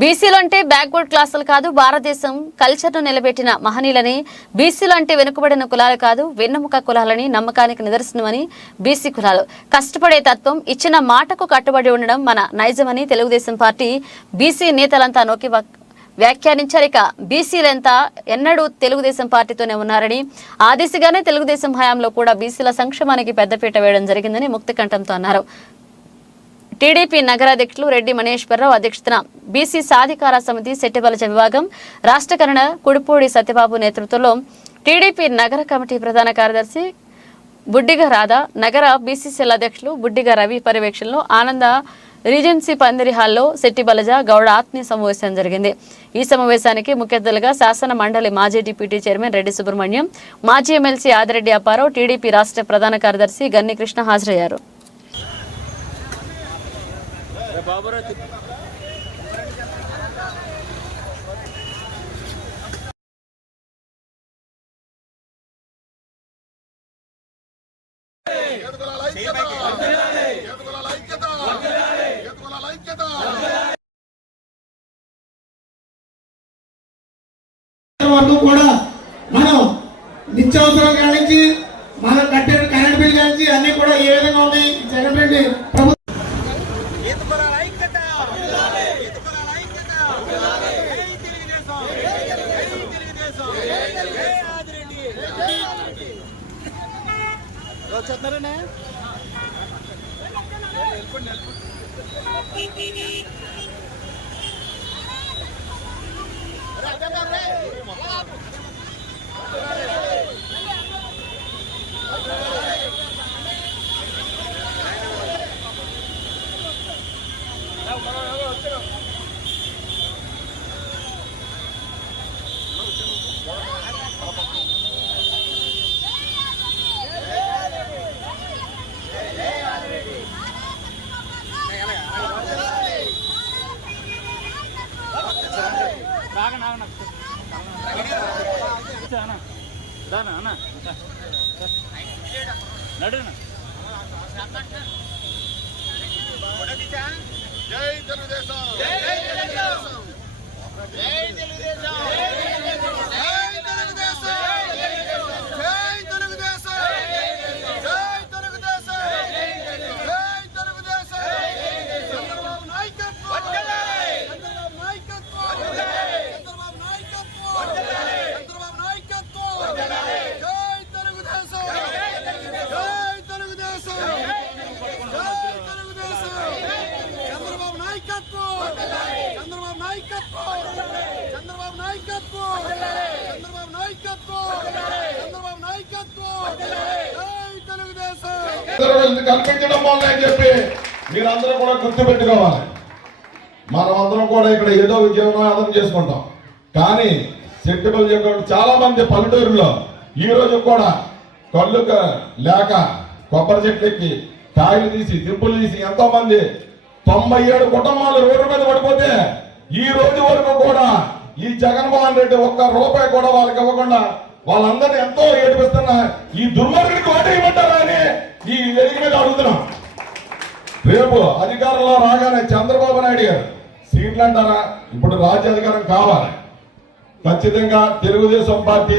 బీసీలు అంటే బ్యాక్వర్డ్ క్లాసులు కాదు భారతదేశం కల్చర్ను నిలబెట్టిన మహనీయులని బీసీలు అంటే వెనుకబడిన కులాలు కాదు వెన్నెముక కులాలని నమ్మకానికి నిదర్శనమని బీసీ కులాలు. కష్టపడే తత్వం ఇచ్చిన మాటకు కట్టుబడి ఉండడం మన నైజమని తెలుగుదేశం పార్టీ బీసీ నేతలంతా నొక్కి వ్యాఖ్యానించారు. ఇక బీసీలంతా ఎన్నడూ తెలుగుదేశం పార్టీతోనే ఉన్నారని ఆ దిశగానే తెలుగుదేశం హయాంలో కూడా బీసీల సంక్షేమానికి పెద్దపీట వేయడం జరిగిందని ముక్తికంఠంతో అన్నారు. టీడీపీ నగరాధ్యక్షులు రెడ్డి మనేశ్వరరావు అధ్యక్షతన బీసీ సాధికార సమితి శెట్టిబలజ విభాగం రాష్ట్ర కరణ కుడిపూడి సత్యబాబు నేతృత్వంలో టీడీపీ నగర కమిటీ ప్రధాన కార్యదర్శి బుడ్డిగ రాధా నగర బీసీసీఎల్ అధ్యక్షులు బుడ్డిగ రవి పర్యవేక్షణలో ఆనంద రీజెన్సీ పందిరి హాల్లో శెట్టి బలజ గౌడ ఆత్మీయ సమావేశం జరిగింది. ఈ సమావేశానికి ముఖ్య అతిథులుగా శాసన మండలి మాజీ డిప్యూటీ చైర్మన్ రెడ్డి సుబ్రహ్మణ్యం మాజీ ఎమ్మెల్సీ ఆదిరెడ్డి అప్పారావు టీడీపీ రాష్ట్ర ప్రధాన కార్యదర్శి గన్ని కృష్ణ హాజరయ్యారు. వరకు కూడా మనం నిత్యావసరం కానించి మనం కట్టిన కరెంట్ బిల్ కానించి అన్ని కూడా ఏ విధంగా ఉన్నాయి? వచ్చేస్తున్నారనే? అర్థం కాదు నమస్తే అన్న. దానా అన్న. నడునా. తెలుగుదేశం కల్పించడం వల్ల అని చెప్పి మీరందరూ కూడా గుర్తుపెట్టుకోవాలి మనం అందరం కూడా ఇక్కడ ఏదో ఉద్యోగం అర్థం చేసుకుంటాం కానీ సెట్టిబల్ చెప్పినప్పుడు చాలా మంది పల్లెటూరులో ఈ రోజు కూడా కళ్ళు లేక కొబ్బరి చెట్టు ఎక్కి కాయలు తీసి దింపులు తీసి ఎంతో మంది తొంభై ఏడు కుటుంబాలు రోడ్డు మీద పడిపోతే ఈ రోజు వరకు కూడా ఈ జగన్మోహన్ రెడ్డి ఒక్క రూపాయి కూడా వాళ్ళకి ఇవ్వకుండా వాళ్ళందరినీ ఎంతో ఏడిపిస్తున్న ఈ దుర్మార్గుడికి ఓటేయమంటారా అని ఈ వెలిగి మీద అడుగుతున్నాం. రేపు అధికారంలో రాగానే చంద్రబాబు నాయుడు గారు సీట్లు అంటారా? ఇప్పుడు రాజ్యాధికారం కావాలి. ఖచ్చితంగా తెలుగుదేశం పార్టీ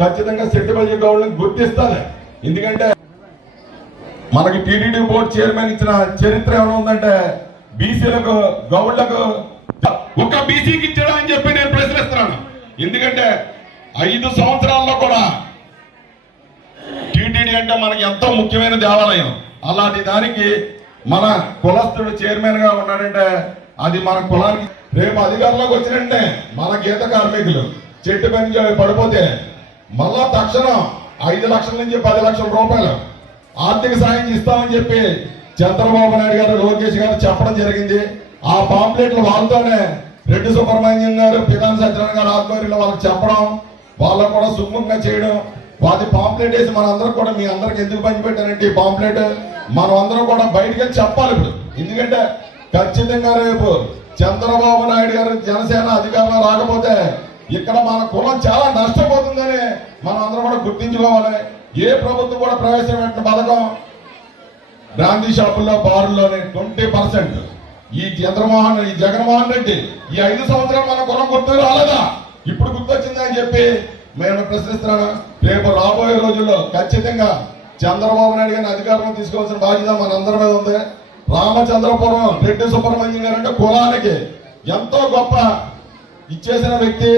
ఖచ్చితంగా సెట్టిబల్జీ గవర్నమెంట్ గుర్తిస్తుంది. ఎందుకంటే మనకి టీటీడీ బోర్డు చైర్మన్ ఇచ్చిన చరిత్ర ఏమైనా ఉందంటే బీసీలకు గౌడ్లకు ఒక బీసీకి ఇచ్చాడా అని చెప్పి నేను ప్రశ్నిస్తున్నాను. ఎందుకంటే ఐదు సంవత్సరాల్లో కూడా టీటీడీ అంటే మనకి ఎంతో ముఖ్యమైన దేవాలయం. అలాంటి దానికి మన కులస్తుడు చైర్మన్గా ఉన్నాడంటే అది మన కులానికి రేపు అధికారంలోకి వచ్చినంటే మన గీత కార్మికులు. చెట్టు పని పడిపోతే మళ్ళా తక్షణం ఐదు లక్షల నుంచి పది లక్షల రూపాయలు ఆర్థిక సాయం ఇస్తామని చెప్పి చంద్రబాబు నాయుడు గారు లోకేష్ గారు చెప్పడం జరిగింది. ఆ పాంప్లెట్లు వాళ్ళతోనే రెడ్డి సుబ్రహ్మణ్యం గారు పితాన్ సత్యనారాయణ గారు ఆధ్వర్యంలో వాళ్ళకి చెప్పడం వాళ్ళకు కూడా సుముఖంగా చేయడం వాటి పాంప్లెట్ వేసి మన అందరం కూడా మీ అందరికి ఎందుకు పంచిపెట్టారంటే ఈ పాంప్లెట్? మనం అందరం కూడా బయటికి వెళ్ళి చెప్పాలి ఇప్పుడు. ఎందుకంటే ఖచ్చితంగా రేపు చంద్రబాబు నాయుడు గారు జనసేన అధికారంలో రాకపోతే ఇక్కడ మన కులం చాలా నష్టపోతుందని మనం అందరం కూడా గుర్తించుకోవాలి. ఏ ప్రభుత్వం కూడా ప్రవేశపెట్టిన పథకం బ్రాందీ షాపుల్లో బారుల్లోనే ట్వంటీ పర్సెంట్. ఈ చంద్రమోహన్ ఈ జగన్మోహన్ రెడ్డి ఈ ఐదు సంవత్సరాలు మన కులం గుర్తు రాలేదా? ఇప్పుడు గుర్తొచ్చిందని చెప్పి మేము ప్రశ్నిస్తున్నాను రేపు రాబోయే రోజుల్లో ఖచ్చితంగా చంద్రబాబు నాయుడు గారిని అధికారంలో తీసుకోవాల్సిన బాధ్యత మనందరి మీద ఉంది. రామచంద్రపురం రెడ్డి సుబ్రహ్మణ్యం గారు అంటే కులానికి ఎంతో గొప్ప ఇచ్చేసిన వ్యక్తి.